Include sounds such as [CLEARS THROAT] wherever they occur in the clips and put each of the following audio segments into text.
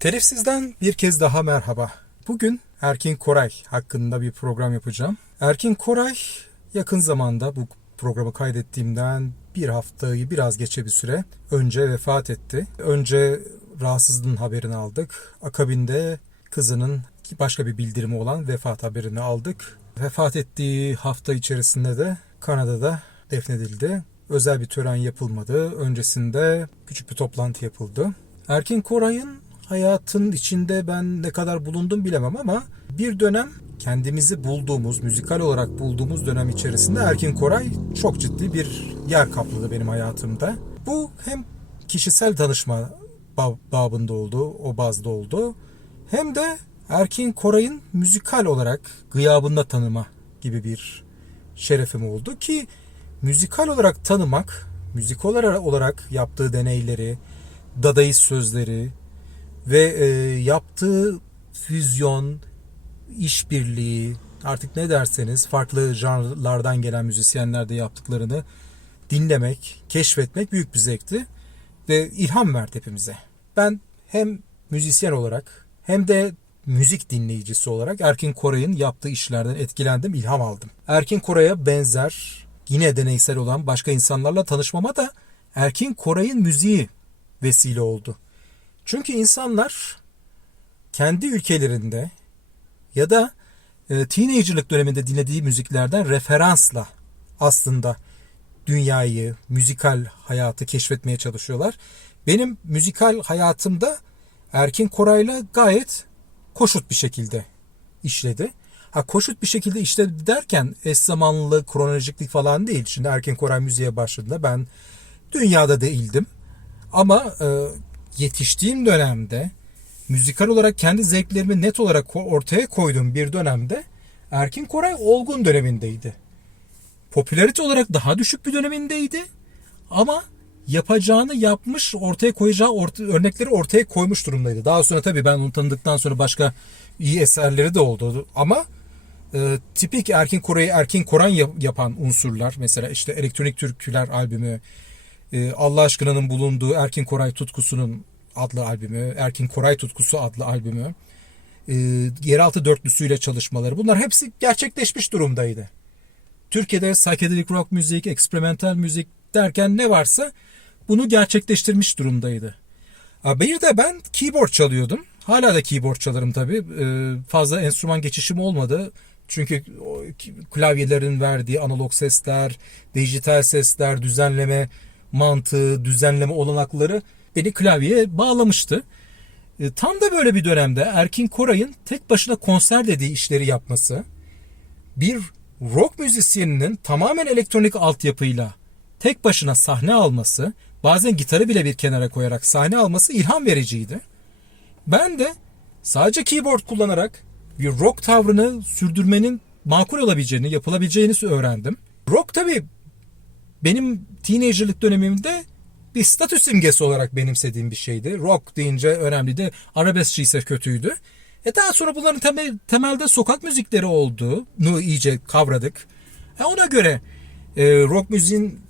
Telifsizden bir kez daha merhaba. Bugün Erkin Koray hakkında bir program yapacağım. Erkin Koray yakın zamanda bu programı kaydettiğimden bir haftayı biraz geçe bir süre önce vefat etti. Önce rahatsızlığın haberini aldık. Akabinde kızının başka bir bildirimi olan vefat haberini aldık. Vefat ettiği hafta içerisinde de Kanada'da defnedildi. Özel bir tören yapılmadı. Öncesinde küçük bir toplantı yapıldı. Erkin Koray'ın hayatın içinde ben ne kadar bulundum bilemem ama bir dönem kendimizi bulduğumuz, müzikal olarak bulduğumuz dönem içerisinde Erkin Koray çok ciddi bir yer kapladı benim hayatımda. Bu hem kişisel tanışma ba- babında oldu, o bazda oldu. Hem de Erkin Koray'ın müzikal olarak gıyabında tanıma gibi bir şerefim oldu ki müzikal olarak tanımak, müzikal olarak yaptığı deneyleri, dadaist sözleri ve e, yaptığı füzyon, işbirliği, artık ne derseniz farklı janrlardan gelen müzisyenlerde yaptıklarını dinlemek, keşfetmek büyük bir zevkti ve ilham verdi hepimize. Ben hem müzisyen olarak hem de müzik dinleyicisi olarak Erkin Koray'ın yaptığı işlerden etkilendim, ilham aldım. Erkin Koray'a benzer, yine deneysel olan başka insanlarla tanışmama da Erkin Koray'ın müziği vesile oldu. Çünkü insanlar kendi ülkelerinde ya da e, teenagerlık döneminde dinlediği müziklerden referansla aslında dünyayı, müzikal hayatı keşfetmeye çalışıyorlar. Benim müzikal hayatımda Erkin Koray'la gayet koşut bir şekilde işledi. Ha koşut bir şekilde işledi derken eş zamanlı, kronolojiklik falan değil. Şimdi Erkin Koray müziğe başladığında ben dünyada değildim. Ama e, yetiştiğim dönemde müzikal olarak kendi zevklerimi net olarak ortaya koyduğum bir dönemde Erkin Koray olgun dönemindeydi. Popülarite olarak daha düşük bir dönemindeydi. Ama yapacağını yapmış, ortaya koyacağı orta, örnekleri ortaya koymuş durumdaydı. Daha sonra tabii ben onu tanıdıktan sonra başka iyi eserleri de oldu. Ama e, tipik Erkin Koray'ı Erkin Koran yap- yapan unsurlar mesela işte Elektronik Türküler albümü, e, Allah aşkına'nın bulunduğu Erkin Koray Tutkusu'nun adlı albümü, Erkin Koray Tutkusu adlı albümü, e, Yeraltı Dörtlüsü'yle çalışmaları bunlar hepsi gerçekleşmiş durumdaydı. Türkiye'de psychedelic rock müzik, eksperimental müzik derken ne varsa bunu gerçekleştirmiş durumdaydı. Bir de ben keyboard çalıyordum. Hala da keyboard çalarım tabii. Ee, Fazla enstrüman geçişim olmadı. Çünkü klavyelerin verdiği analog sesler, dijital sesler, düzenleme mantığı, düzenleme olanakları beni klavyeye bağlamıştı. E, Tam da böyle bir dönemde Erkin Koray'ın tek başına konser dediği işleri yapması, bir rock müzisyeninin tamamen elektronik altyapıyla tek başına sahne alması, bazen gitarı bile bir kenara koyarak sahne alması ilham vericiydi. Ben de sadece keyboard kullanarak bir rock tavrını sürdürmenin makul olabileceğini, yapılabileceğini öğrendim. Rock tabii benim teenagerlık dönemimde bir statü simgesi olarak benimsediğim bir şeydi. Rock deyince önemliydi. Arabeskçi ise kötüydü. E daha sonra bunların temel, temelde sokak müzikleri olduğunu iyice kavradık. E ona göre e, rock müziğin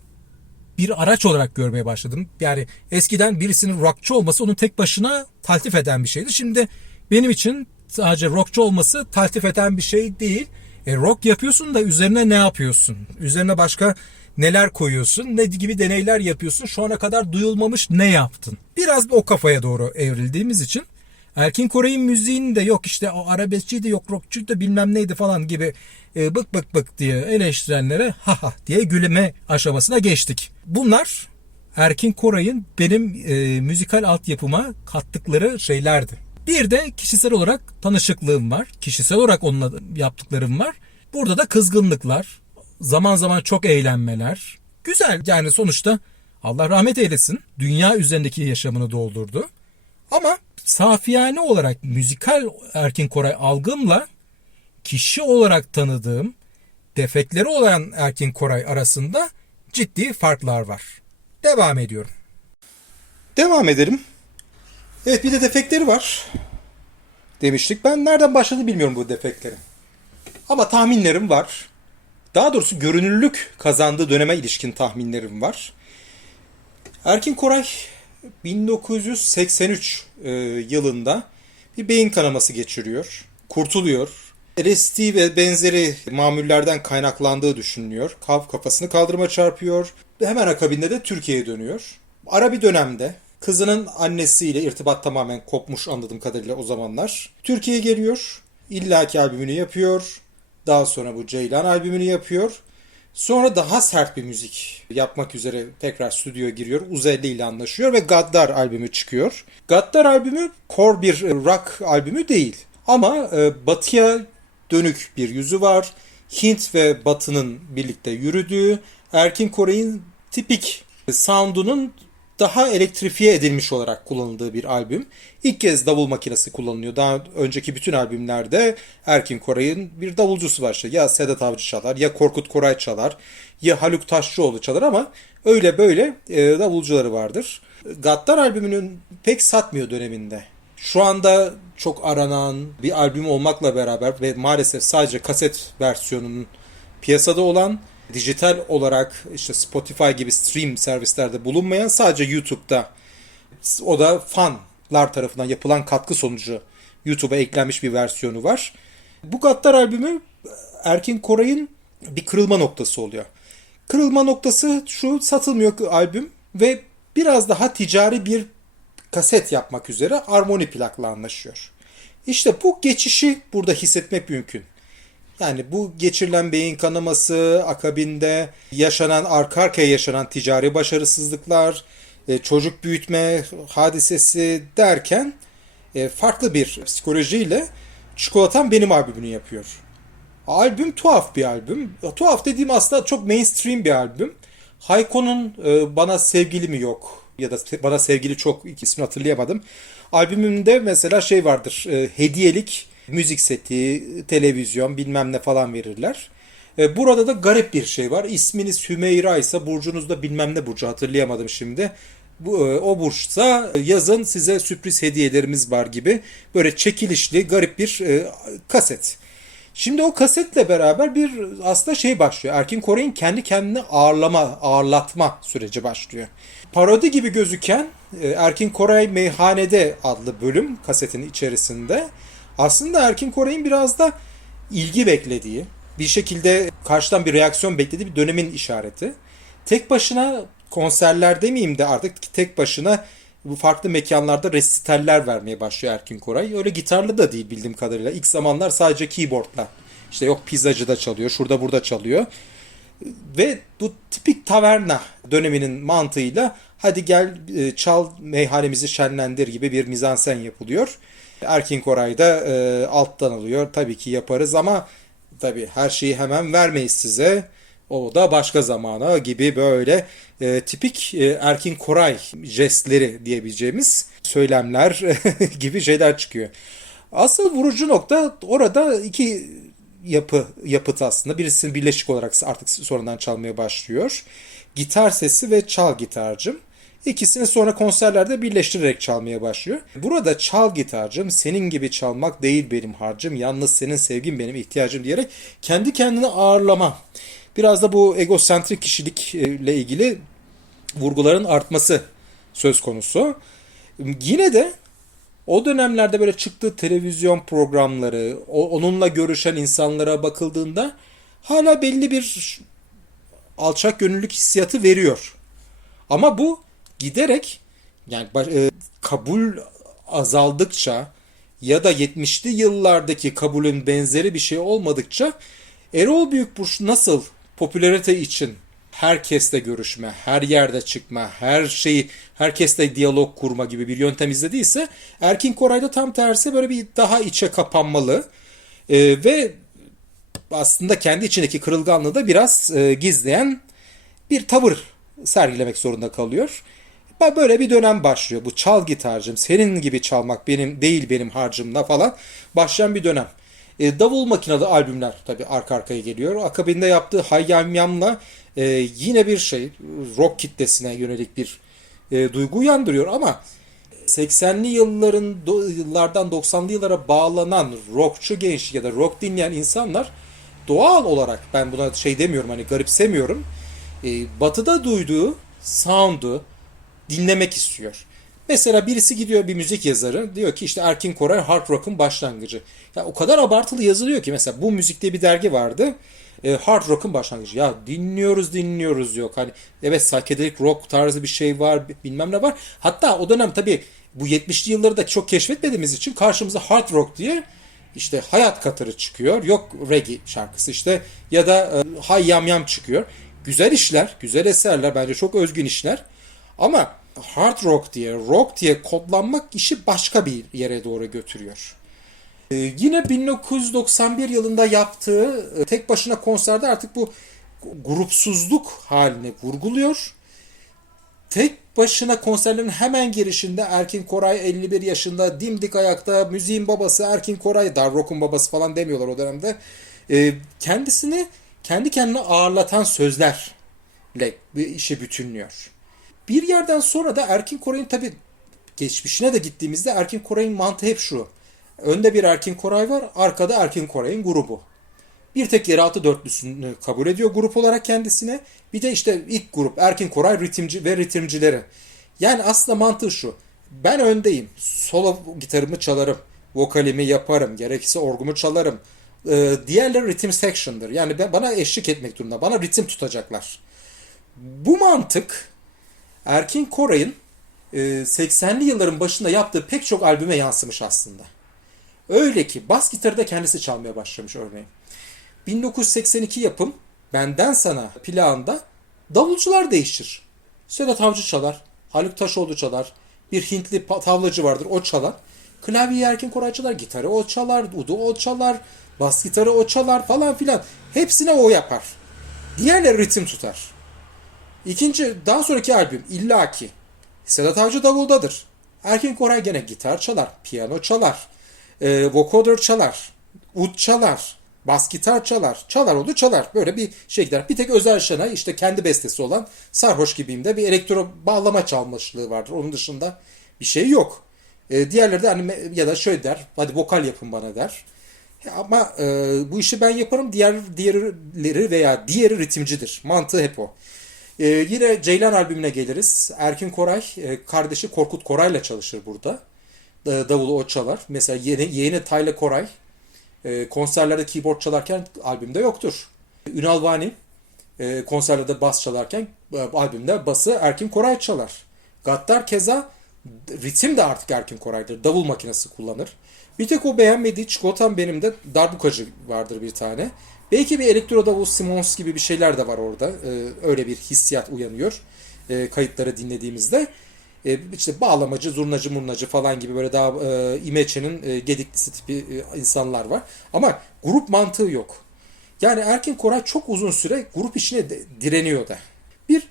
bir araç olarak görmeye başladım. Yani eskiden birisinin rockçu olması onun tek başına taltif eden bir şeydi. Şimdi benim için sadece rockçu olması taltif eden bir şey değil. E, rock yapıyorsun da üzerine ne yapıyorsun? Üzerine başka neler koyuyorsun? Ne gibi deneyler yapıyorsun? Şu ana kadar duyulmamış ne yaptın? Biraz o kafaya doğru evrildiğimiz için Erkin Koray'ın müziğini de yok işte o arabeskçiydi yok rockçuydu da bilmem neydi falan gibi e, bık bık bık diye eleştirenlere ha ha diye gülme aşamasına geçtik. Bunlar Erkin Koray'ın benim e, müzikal altyapıma kattıkları şeylerdi. Bir de kişisel olarak tanışıklığım var. Kişisel olarak onunla yaptıklarım var. Burada da kızgınlıklar, zaman zaman çok eğlenmeler. Güzel yani sonuçta Allah rahmet eylesin. Dünya üzerindeki yaşamını doldurdu. Ama safiyane olarak müzikal Erkin Koray algımla kişi olarak tanıdığım defekleri olan Erkin Koray arasında ciddi farklar var. Devam ediyorum. Devam edelim. Evet bir de defekleri var. Demiştik. Ben nereden başladı bilmiyorum bu defekleri. Ama tahminlerim var. Daha doğrusu görünürlük kazandığı döneme ilişkin tahminlerim var. Erkin Koray 1983 e, yılında bir beyin kanaması geçiriyor. Kurtuluyor. LSD ve benzeri mamullerden kaynaklandığı düşünülüyor. Kav kafasını kaldırıma çarpıyor. Hemen akabinde de Türkiye'ye dönüyor. Ara bir dönemde kızının annesiyle irtibat tamamen kopmuş anladığım kadarıyla o zamanlar. Türkiye'ye geliyor. İllaki albümünü yapıyor. Daha sonra bu Ceylan albümünü yapıyor. Sonra daha sert bir müzik yapmak üzere tekrar stüdyoya giriyor. Uzelli ile anlaşıyor ve Gaddar albümü çıkıyor. Gaddar albümü core bir rock albümü değil. Ama e, batıya dönük bir yüzü var. Hint ve batının birlikte yürüdüğü, Erkin Koray'ın tipik sound'unun daha elektrifiye edilmiş olarak kullanıldığı bir albüm. İlk kez davul makinesi kullanılıyor. Daha önceki bütün albümlerde Erkin Koray'ın bir davulcusu var. işte. Ya Sedat Avcı çalar, ya Korkut Koray çalar, ya Haluk Taşçıoğlu çalar ama öyle böyle e, davulcuları vardır. Gaddar albümünün pek satmıyor döneminde. Şu anda çok aranan bir albüm olmakla beraber ve maalesef sadece kaset versiyonunun piyasada olan dijital olarak işte Spotify gibi stream servislerde bulunmayan sadece YouTube'da o da fanlar tarafından yapılan katkı sonucu YouTube'a eklenmiş bir versiyonu var. Bu Gaddar albümü Erkin Koray'ın bir kırılma noktası oluyor. Kırılma noktası şu satılmıyor albüm ve biraz daha ticari bir kaset yapmak üzere Harmony plakla anlaşıyor. İşte bu geçişi burada hissetmek mümkün. Yani bu geçirilen beyin kanaması, akabinde yaşanan arka arkaya yaşanan ticari başarısızlıklar, e, çocuk büyütme hadisesi derken e, farklı bir psikolojiyle Çikolatan benim albümünü yapıyor. Albüm tuhaf bir albüm. Tuhaf dediğim aslında çok mainstream bir albüm. Hayko'nun e, Bana Sevgili mi Yok ya da Bana Sevgili Çok ismini hatırlayamadım. Albümünde mesela şey vardır. Hediyelik müzik seti, televizyon bilmem ne falan verirler. E, burada da garip bir şey var. İsminiz Hümeyra ise burcunuzda bilmem ne burcu hatırlayamadım şimdi. Bu, e, o burçsa yazın size sürpriz hediyelerimiz var gibi böyle çekilişli garip bir e, kaset. Şimdi o kasetle beraber bir aslında şey başlıyor. Erkin Koray'ın kendi kendini ağırlama, ağırlatma süreci başlıyor. Parodi gibi gözüken Erkin Koray Meyhanede adlı bölüm kasetin içerisinde aslında Erkin Koray'ın biraz da ilgi beklediği, bir şekilde karşıdan bir reaksiyon beklediği bir dönemin işareti. Tek başına konserler demeyeyim de artık tek başına bu farklı mekanlarda resitaller vermeye başlıyor Erkin Koray. Öyle gitarlı da değil bildiğim kadarıyla. İlk zamanlar sadece keyboardla. İşte yok pizzacıda çalıyor, şurada burada çalıyor. Ve bu tipik taverna döneminin mantığıyla hadi gel e, çal meyhanemizi şenlendir gibi bir mizansen yapılıyor. Erkin Koray da e, alttan alıyor. Tabii ki yaparız ama tabii her şeyi hemen vermeyiz size. O da başka zamana gibi böyle e, tipik e, Erkin Koray jestleri diyebileceğimiz söylemler [LAUGHS] gibi şeyler çıkıyor. Asıl vurucu nokta orada iki yapı yapıt aslında. Birisinin birleşik olarak artık sonradan çalmaya başlıyor. Gitar sesi ve çal gitarcım. İkisini sonra konserlerde birleştirerek çalmaya başlıyor. Burada çal gitarcım, senin gibi çalmak değil benim harcım, yalnız senin sevgin benim ihtiyacım diyerek kendi kendini ağırlama. Biraz da bu egosentrik kişilikle ilgili vurguların artması söz konusu. Yine de o dönemlerde böyle çıktığı televizyon programları, onunla görüşen insanlara bakıldığında hala belli bir alçak gönüllülük hissiyatı veriyor. Ama bu giderek yani e, kabul azaldıkça ya da 70'li yıllardaki kabulün benzeri bir şey olmadıkça Erol Büyükburç nasıl popülarite için herkesle görüşme, her yerde çıkma, her şeyi herkesle diyalog kurma gibi bir yöntem izlediyse Erkin Koray'da tam tersi böyle bir daha içe kapanmalı ee, ve aslında kendi içindeki kırılganlığı da biraz e, gizleyen bir tavır sergilemek zorunda kalıyor. Böyle bir dönem başlıyor. Bu çal gitarcım, senin gibi çalmak benim değil benim harcımda falan başlayan bir dönem. E, davul makinalı albümler tabii arka arkaya geliyor. Akabinde yaptığı Hayyam Yam'la e, yine bir şey rock kitlesine yönelik bir e, duygu uyandırıyor ama 80'li yılların yıllardan 90'lı yıllara bağlanan rockçu genç ya da rock dinleyen insanlar doğal olarak ben buna şey demiyorum hani garipsemiyorum. E, batıda duyduğu sound'u dinlemek istiyor. Mesela birisi gidiyor bir müzik yazarı diyor ki işte Erkin Koray hard rock'un başlangıcı. Ya o kadar abartılı yazılıyor ki mesela bu müzikte bir dergi vardı. E, hard rock'un başlangıcı. Ya dinliyoruz dinliyoruz yok. Hani evet psychedelic rock tarzı bir şey var bilmem ne var. Hatta o dönem tabii bu 70'li yılları da çok keşfetmediğimiz için karşımıza hard rock diye işte hayat katırı çıkıyor. Yok reggae şarkısı işte ya da e, hay yam yam çıkıyor. Güzel işler, güzel eserler bence çok özgün işler. Ama hard rock diye, rock diye kodlanmak işi başka bir yere doğru götürüyor. Ee, yine 1991 yılında yaptığı e, tek başına konserde artık bu grupsuzluk haline vurguluyor. Tek başına konserlerin hemen girişinde Erkin Koray 51 yaşında dimdik ayakta müziğin babası Erkin Koray, dar rock'un babası falan demiyorlar o dönemde. Ee, kendisini kendi kendine ağırlatan sözlerle işi bütünlüyor. Bir yerden sonra da Erkin Koray'ın tabi geçmişine de gittiğimizde Erkin Koray'ın mantığı hep şu. Önde bir Erkin Koray var, arkada Erkin Koray'ın grubu. Bir tek yeraltı dörtlüsünü kabul ediyor grup olarak kendisine. Bir de işte ilk grup Erkin Koray ritimci ve ritimcileri. Yani aslında mantığı şu. Ben öndeyim. Solo gitarımı çalarım. Vokalimi yaparım. Gerekirse orgumu çalarım. Ee, diğerleri ritim section'dır. Yani ben, bana eşlik etmek durumunda. Bana ritim tutacaklar. Bu mantık Erkin Koray'ın e, 80'li yılların başında yaptığı pek çok albüme yansımış aslında. Öyle ki bas gitarı da kendisi çalmaya başlamış örneğin. 1982 yapım Benden Sana plağında davulcular değişir. Sedat Avcı çalar, Haluk Taşoğlu çalar, bir Hintli tavlacı vardır o çalar. Klavyeyi Erkin Koray çalar, gitarı o çalar, udu o çalar, bas gitarı o çalar falan filan. Hepsine o yapar. Diğerleri ritim tutar. İkinci, daha sonraki albüm illaki Sedat Avcı davuldadır. Erkin Koray gene gitar çalar, piyano çalar, e, vocoder çalar, ud çalar, bas gitar çalar, çalar oldu çalar. Böyle bir şey gider. Bir tek Özel Şenay işte kendi bestesi olan Sarhoş Gibiyim de bir elektro bağlama çalmışlığı vardır. Onun dışında bir şey yok. E, diğerleri de hani ya da şöyle der, hadi vokal yapın bana der. Ama e, bu işi ben yaparım, diğer diğerleri veya diğeri ritimcidir. Mantığı hep o. Ee, yine Ceylan albümüne geliriz. Erkin Koray, e, kardeşi Korkut Koray'la çalışır burada. E, davulu o çalar. Mesela yeni, yeğeni Tayla Koray e, konserlerde keyboard çalarken albümde yoktur. Ünal Vani e, konserlerde bas çalarken albümde bası Erkin Koray çalar. Gattar keza ritim de artık Erkin Koray'dır. Davul makinesi kullanır. Bir tek o beğenmediği çikolatam benim de darbukacı vardır bir tane. Belki bir elektro davul Simons gibi bir şeyler de var orada. Ee, öyle bir hissiyat uyanıyor e, kayıtları dinlediğimizde. E, işte bağlamacı, zurnacı, murnacı falan gibi böyle daha e, İmeçe'nin e, gediklisi tipi e, insanlar var. Ama grup mantığı yok. Yani Erkin Koray çok uzun süre grup işine de, direniyor da. Bir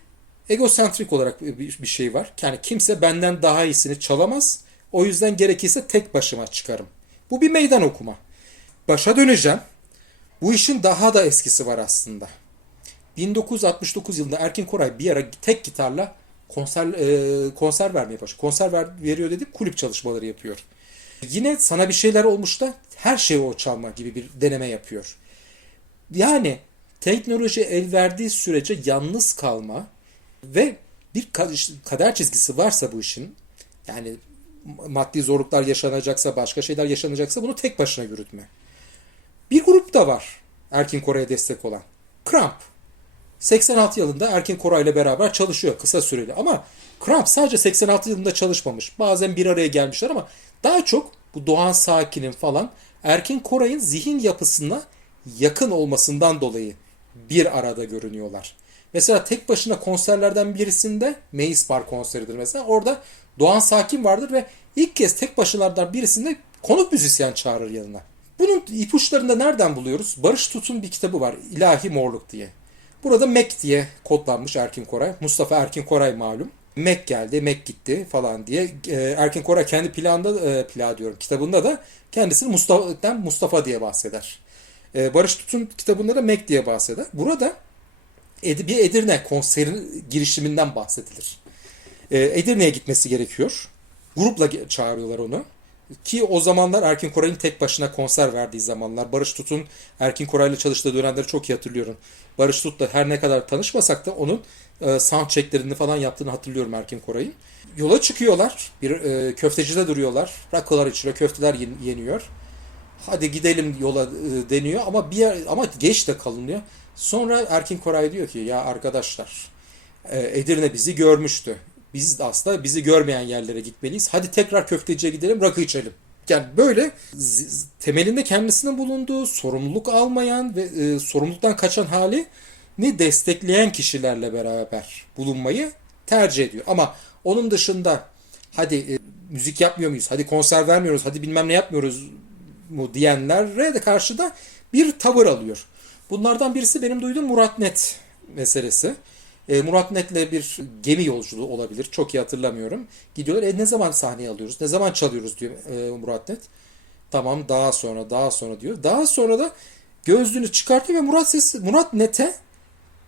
egosentrik olarak bir şey var. Yani kimse benden daha iyisini çalamaz. O yüzden gerekirse tek başıma çıkarım. Bu bir meydan okuma. Başa döneceğim. Bu işin daha da eskisi var aslında. 1969 yılında Erkin Koray bir ara tek gitarla konser e, konser vermeye başlıyor. Konser ver, veriyor dedik kulüp çalışmaları yapıyor. Yine sana bir şeyler olmuş da her şeyi o çalma gibi bir deneme yapıyor. Yani teknoloji el verdiği sürece yalnız kalma ve bir kader çizgisi varsa bu işin yani maddi zorluklar yaşanacaksa başka şeyler yaşanacaksa bunu tek başına yürütme. Bir grup da var Erkin Koray'a destek olan. Kramp. 86 yılında Erkin Koray ile beraber çalışıyor kısa süreli ama Kramp sadece 86 yılında çalışmamış. Bazen bir araya gelmişler ama daha çok bu Doğan Sakin'in falan Erkin Koray'ın zihin yapısına yakın olmasından dolayı bir arada görünüyorlar. Mesela tek başına konserlerden birisinde Meis Bar konseridir mesela. Orada Doğan Sakin vardır ve ilk kez tek başılardan birisinde konuk müzisyen çağırır yanına. Bunun ipuçlarını da nereden buluyoruz? Barış Tut'un bir kitabı var. İlahi Morluk diye. Burada Mac diye kodlanmış Erkin Koray. Mustafa Erkin Koray malum. Mac geldi, Mac gitti falan diye. E, Erkin Koray kendi planda, e, pla diyorum kitabında da kendisini Mustafa'dan Mustafa diye bahseder. E, Barış Tut'un kitabında da Mac diye bahseder. Burada bir Edirne konserin girişiminden bahsedilir. Edirne'ye gitmesi gerekiyor. Grupla çağırıyorlar onu. Ki o zamanlar Erkin Koray'ın tek başına konser verdiği zamanlar. Barış Tut'un Erkin Koray'la çalıştığı dönemleri çok iyi hatırlıyorum. Barış Tut'la her ne kadar tanışmasak da onun e, soundchecklerini falan yaptığını hatırlıyorum Erkin Koray'ın. Yola çıkıyorlar. Bir e, köftecide duruyorlar. Rakılar içiliyor, köfteler yen- yeniyor. Hadi gidelim yola e, deniyor ama bir yer, ama geç de kalınıyor. Sonra Erkin Koray diyor ki ya arkadaşlar e, Edirne bizi görmüştü. Biz de aslında bizi görmeyen yerlere gitmeliyiz. Hadi tekrar köfteciye gidelim, rakı içelim. Yani böyle temelinde kendisinin bulunduğu, sorumluluk almayan ve e, sorumluluktan kaçan hali ni destekleyen kişilerle beraber bulunmayı tercih ediyor. Ama onun dışında hadi e, müzik yapmıyor muyuz, hadi konser vermiyoruz, hadi bilmem ne yapmıyoruz mu diyenlere de karşı da bir tavır alıyor. Bunlardan birisi benim duyduğum Murat Net meselesi. E, Murat Net'le bir gemi yolculuğu olabilir. Çok iyi hatırlamıyorum. Gidiyorlar. E, ne zaman sahneye alıyoruz? Ne zaman çalıyoruz diyor e, Murat Net. Tamam daha sonra daha sonra diyor. Daha sonra da gözlüğünü çıkartıyor ve Murat ses Murat Net'e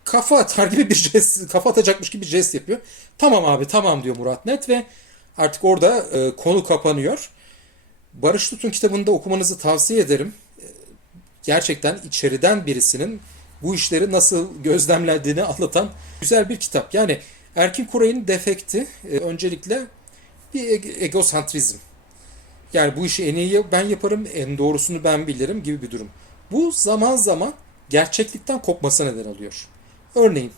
kafa atar gibi bir jest, kafa atacakmış gibi bir jest yapıyor. Tamam abi tamam diyor Murat Net ve artık orada e, konu kapanıyor. Barış Tutun kitabında okumanızı tavsiye ederim. E, Gerçekten içeriden birisinin bu işleri nasıl gözlemlediğini anlatan güzel bir kitap. Yani Erkin Koray'ın defekti e, öncelikle bir eg- egosantrizm. Yani bu işi en iyi ben yaparım, en doğrusunu ben bilirim gibi bir durum. Bu zaman zaman gerçeklikten kopmasına neden oluyor. Örneğin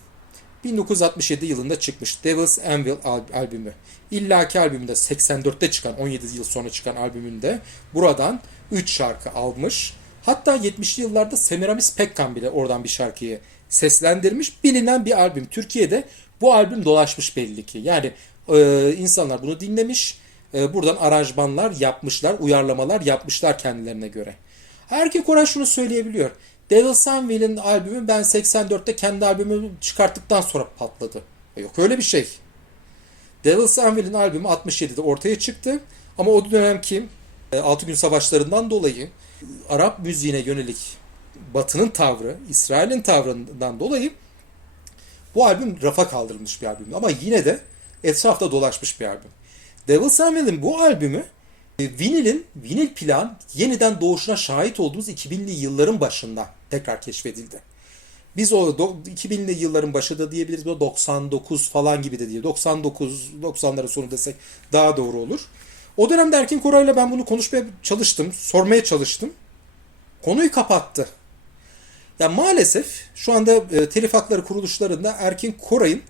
1967 yılında çıkmış Devil's Anvil al- albümü. İllaki albümünde 84'te çıkan 17 yıl sonra çıkan albümünde buradan 3 şarkı almış. Hatta 70'li yıllarda Semiramis Pekkan bile oradan bir şarkıyı seslendirmiş. Bilinen bir albüm. Türkiye'de bu albüm dolaşmış belli ki. Yani e, insanlar bunu dinlemiş. e, buradan aranjmanlar yapmışlar, uyarlamalar yapmışlar kendilerine göre. Erkin Koray şunu söyleyebiliyor. Devil Sunwill'in albümü ben 84'te kendi albümümü çıkarttıktan sonra patladı. E, Yok öyle bir şey. Devil Sunwill'in albümü 67'de ortaya çıktı. Ama o dönemki e, Altı Gün Savaşları'ndan dolayı Arap müziğine yönelik Batı'nın tavrı, İsrail'in tavrından dolayı bu albüm rafa kaldırılmış bir albüm. Ama yine de etrafta dolaşmış bir albüm. Devil Sunwill'in bu albümü e, vinilin, vinil plan yeniden doğuşuna şahit olduğumuz 2000'li yılların başında tekrar keşfedildi. Biz o do- 2000'li yılların başı da diyebiliriz. Bu 99 falan gibi de diye. 99, 90'ların sonu desek daha doğru olur. O dönemde Erkin Koray'la ben bunu konuşmaya çalıştım. Sormaya çalıştım. Konuyu kapattı. Ya maalesef şu anda e, telif hakları kuruluşlarında Erkin Koray'ın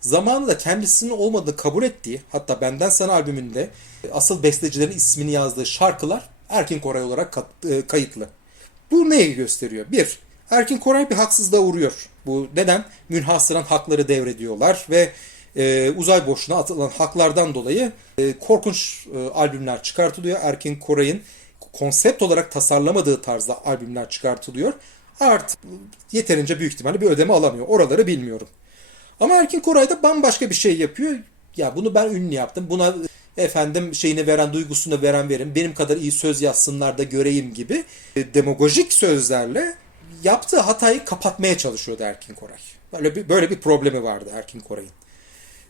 zamanında kendisinin olmadığını kabul ettiği hatta Benden Sana albümünde e, asıl bestecilerin ismini yazdığı şarkılar Erkin Koray olarak e, kayıtlı. Bu neyi gösteriyor? Bir, Erkin Koray bir haksızlığa uğruyor. Bu neden? Münhasıran hakları devrediyorlar ve e, uzay boşluğuna atılan haklardan dolayı e, korkunç e, albümler çıkartılıyor. Erkin Koray'ın konsept olarak tasarlamadığı tarzda albümler çıkartılıyor. Artık yeterince büyük ihtimalle bir ödeme alamıyor. Oraları bilmiyorum. Ama Erkin Koray da bambaşka bir şey yapıyor. Ya bunu ben ünlü yaptım. Buna efendim şeyini veren, duygusunu veren verin. Benim kadar iyi söz yazsınlar da göreyim gibi e, demagojik sözlerle yaptığı hatayı kapatmaya çalışıyordu Erkin Koray. Böyle bir, böyle bir problemi vardı Erkin Koray'ın.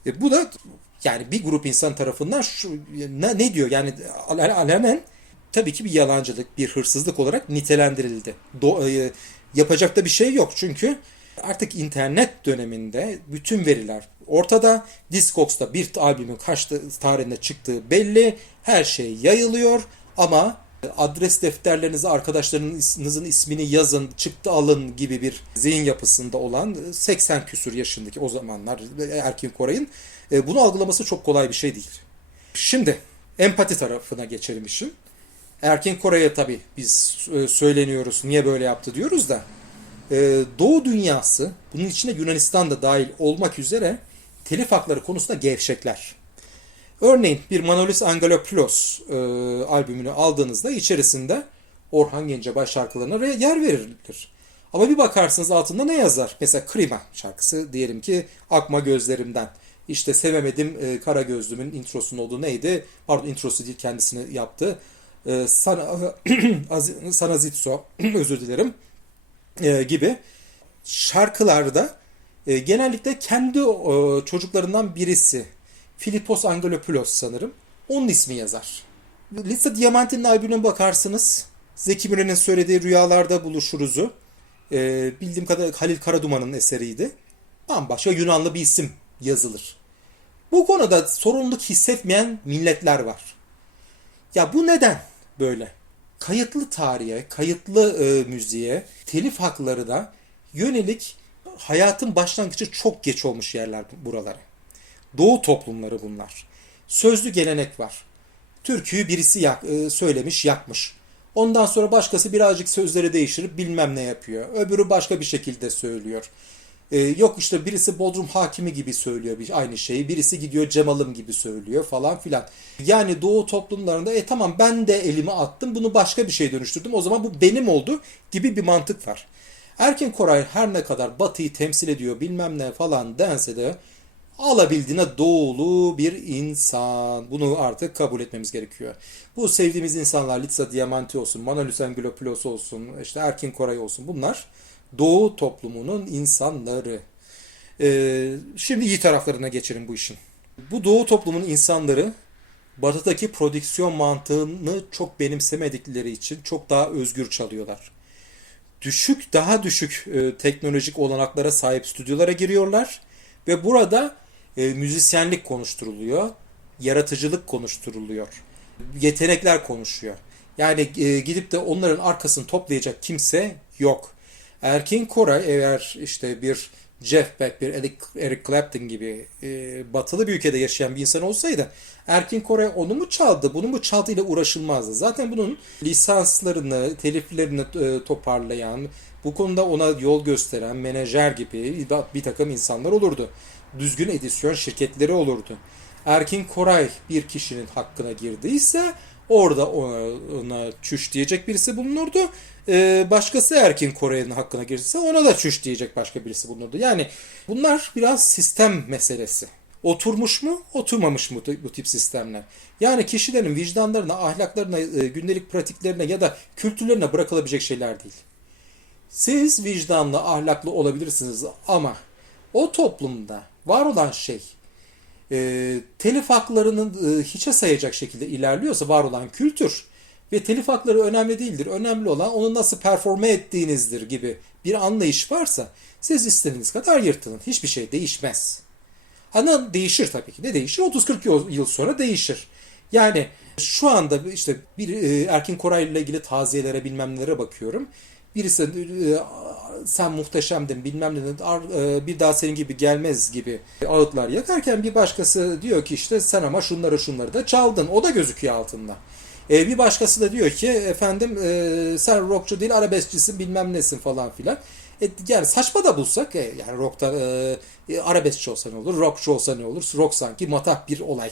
E, bu da yani bir grup insan tarafından şu, ne, ne diyor yani al- alenen tabii ki bir yalancılık, bir hırsızlık olarak nitelendirildi. Do, e, yapacak da bir şey yok çünkü artık internet döneminde bütün veriler ortada. Discogs'ta bir albümün kaç tarihinde çıktığı belli. Her şey yayılıyor ama adres defterlerinize arkadaşlarınızın ismini yazın, çıktı alın gibi bir zihin yapısında olan 80 küsur yaşındaki o zamanlar Erkin Koray'ın e, bunu algılaması çok kolay bir şey değil. Şimdi empati tarafına geçelim işin. Erkin Koray'a tabii biz e, söyleniyoruz niye böyle yaptı diyoruz da e, Doğu dünyası bunun içine Yunanistan da dahil olmak üzere telif hakları konusunda gevşekler. Örneğin bir Manolis Angelopoulos e, albümünü aldığınızda içerisinde Orhan Gencebay şarkılarına yer verilir. Ama bir bakarsınız altında ne yazar? Mesela Krima şarkısı diyelim ki Akma Gözlerimden. İşte Sevemedim e, Kara Gözlüm'ün introsunun olduğu neydi? Pardon introsu değil kendisini yaptı. E, sana, [CLEARS THROAT] Az- Sanazitso [CLEARS THROAT] özür dilerim e, gibi şarkılarda e, genellikle kendi e, çocuklarından birisi Filipos Angelopoulos sanırım onun ismi yazar. Lisa Diamanti'nin albümüne bakarsınız. Zeki Müren'in söylediği Rüyalarda Buluşuruz'u. Ee, bildiğim kadarıyla Halil Karaduman'ın eseriydi. Bambaşka Yunanlı bir isim yazılır. Bu konuda sorumluluk hissetmeyen milletler var. Ya bu neden böyle? Kayıtlı tarihe, kayıtlı e, müziğe, telif haklarına yönelik hayatın başlangıcı çok geç olmuş yerler buralara. Doğu toplumları bunlar. Sözlü gelenek var. Türküyü birisi yak, e, söylemiş, yakmış. Ondan sonra başkası birazcık sözleri değiştirip bilmem ne yapıyor. Öbürü başka bir şekilde söylüyor. Ee, yok işte birisi Bodrum hakimi gibi söylüyor bir aynı şeyi. Birisi gidiyor Cemal'ım gibi söylüyor falan filan. Yani doğu toplumlarında e tamam ben de elimi attım bunu başka bir şeye dönüştürdüm. O zaman bu benim oldu gibi bir mantık var. Erkin Koray her ne kadar batıyı temsil ediyor bilmem ne falan dense de alabildiğine doğulu bir insan. Bunu artık kabul etmemiz gerekiyor. Bu sevdiğimiz insanlar Litsa Diamanti olsun, Mona Lüsengülopoulos olsun, işte Erkin Koray olsun bunlar Doğu toplumunun insanları. Ee, şimdi iyi taraflarına geçelim bu işin. Bu Doğu toplumunun insanları Batı'daki prodüksiyon mantığını çok benimsemedikleri için çok daha özgür çalıyorlar. Düşük, daha düşük e, teknolojik olanaklara sahip stüdyolara giriyorlar ve burada e, müzisyenlik konuşturuluyor, yaratıcılık konuşturuluyor, yetenekler konuşuyor. Yani e, gidip de onların arkasını toplayacak kimse yok. Erkin Koray eğer işte bir Jeff Beck, bir Eric, Clapton gibi e, batılı bir ülkede yaşayan bir insan olsaydı Erkin Koray onu mu çaldı, bunu mu çaldı ile uğraşılmazdı. Zaten bunun lisanslarını, teliflerini e, toparlayan, bu konuda ona yol gösteren menajer gibi bir takım insanlar olurdu. Düzgün edisyon şirketleri olurdu. Erkin Koray bir kişinin hakkına girdiyse orada ona, ona çüş diyecek birisi bulunurdu. Ee, başkası Erkin Koray'ın hakkına girse ona da çüş diyecek başka birisi bulunurdu. Yani bunlar biraz sistem meselesi. Oturmuş mu, oturmamış mı bu tip sistemler? Yani kişilerin vicdanlarına, ahlaklarına, e, gündelik pratiklerine ya da kültürlerine bırakılabilecek şeyler değil. Siz vicdanlı, ahlaklı olabilirsiniz ama o toplumda var olan şey e, telif haklarının e, hiçe sayacak şekilde ilerliyorsa var olan kültür ve telif hakları önemli değildir. Önemli olan onu nasıl performe ettiğinizdir gibi bir anlayış varsa siz istediğiniz kadar yırtılın. Hiçbir şey değişmez. Ana değişir tabii ki. Ne değişir? 30-40 yıl sonra değişir. Yani şu anda işte bir e, Erkin Koray ile ilgili taziyelere bilmem nelere bakıyorum. Birisi e, sen muhteşemdin bilmem ne e, bir daha senin gibi gelmez gibi ağıtlar yakarken bir başkası diyor ki işte sen ama şunları şunları da çaldın. O da gözüküyor altında. E, bir başkası da diyor ki efendim sen rockçu değil arabeskçisin bilmem nesin falan filan. Yani saçma da bulsak yani rockta e, arabeskçi olsa ne olur, rockçu olsa ne olur? Rock sanki matah bir olay.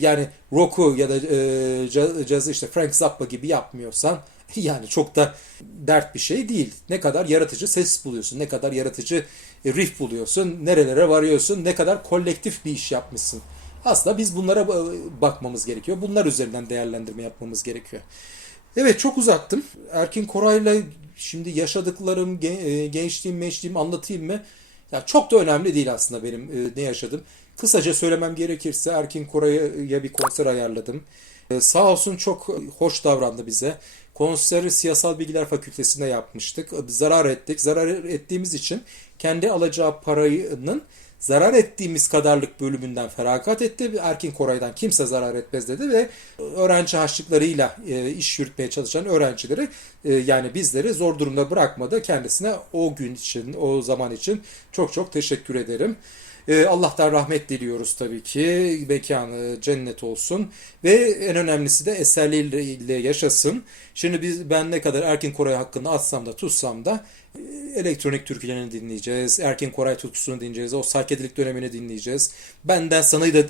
Yani rock'u ya da e, cazı işte Frank Zappa gibi yapmıyorsan [LAUGHS] yani çok da dert bir şey değil. Ne kadar yaratıcı ses buluyorsun, ne kadar yaratıcı e, riff buluyorsun, nerelere varıyorsun, ne kadar kolektif bir iş yapmışsın. Aslında biz bunlara e, bakmamız gerekiyor. Bunlar üzerinden değerlendirme yapmamız gerekiyor. Evet çok uzattım. Erkin Koray'la şimdi yaşadıklarım, e, gençliğim, meşliğim anlatayım mı? Ya çok da önemli değil aslında benim ne yaşadım. Kısaca söylemem gerekirse Erkin Koray'a bir konser ayarladım. Sağ olsun çok hoş davrandı bize. Konseri Siyasal Bilgiler Fakültesi'nde yapmıştık. Zarar ettik. Zarar ettiğimiz için kendi alacağı parayının zarar ettiğimiz kadarlık bölümünden feragat etti. Erkin Koray'dan kimse zarar etmez dedi ve öğrenci harçlıklarıyla e, iş yürütmeye çalışan öğrencileri e, yani bizleri zor durumda bırakmadı. Kendisine o gün için, o zaman için çok çok teşekkür ederim. Ee, Allah'tan rahmet diliyoruz tabii ki. Mekanı cennet olsun. Ve en önemlisi de eserleriyle yaşasın. Şimdi biz ben ne kadar Erkin Koray hakkında atsam da tutsam da e, elektronik türkülerini dinleyeceğiz. Erkin Koray tutkusunu dinleyeceğiz. O sarkedelik dönemini dinleyeceğiz. Benden sanayı da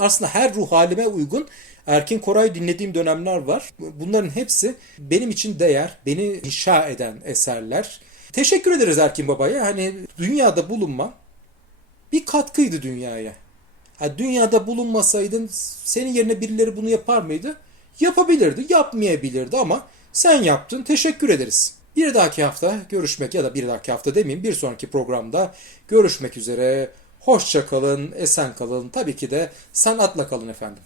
aslında her ruh halime uygun Erkin Koray dinlediğim dönemler var. Bunların hepsi benim için değer, beni inşa eden eserler. Teşekkür ederiz Erkin Baba'ya. Hani dünyada bulunma, bir katkıydı dünyaya. Ha, dünyada bulunmasaydın senin yerine birileri bunu yapar mıydı? Yapabilirdi, yapmayabilirdi ama sen yaptın. Teşekkür ederiz. Bir dahaki hafta görüşmek ya da bir dahaki hafta demeyeyim bir sonraki programda görüşmek üzere. Hoşça kalın, esen kalın. Tabii ki de sanatla kalın efendim.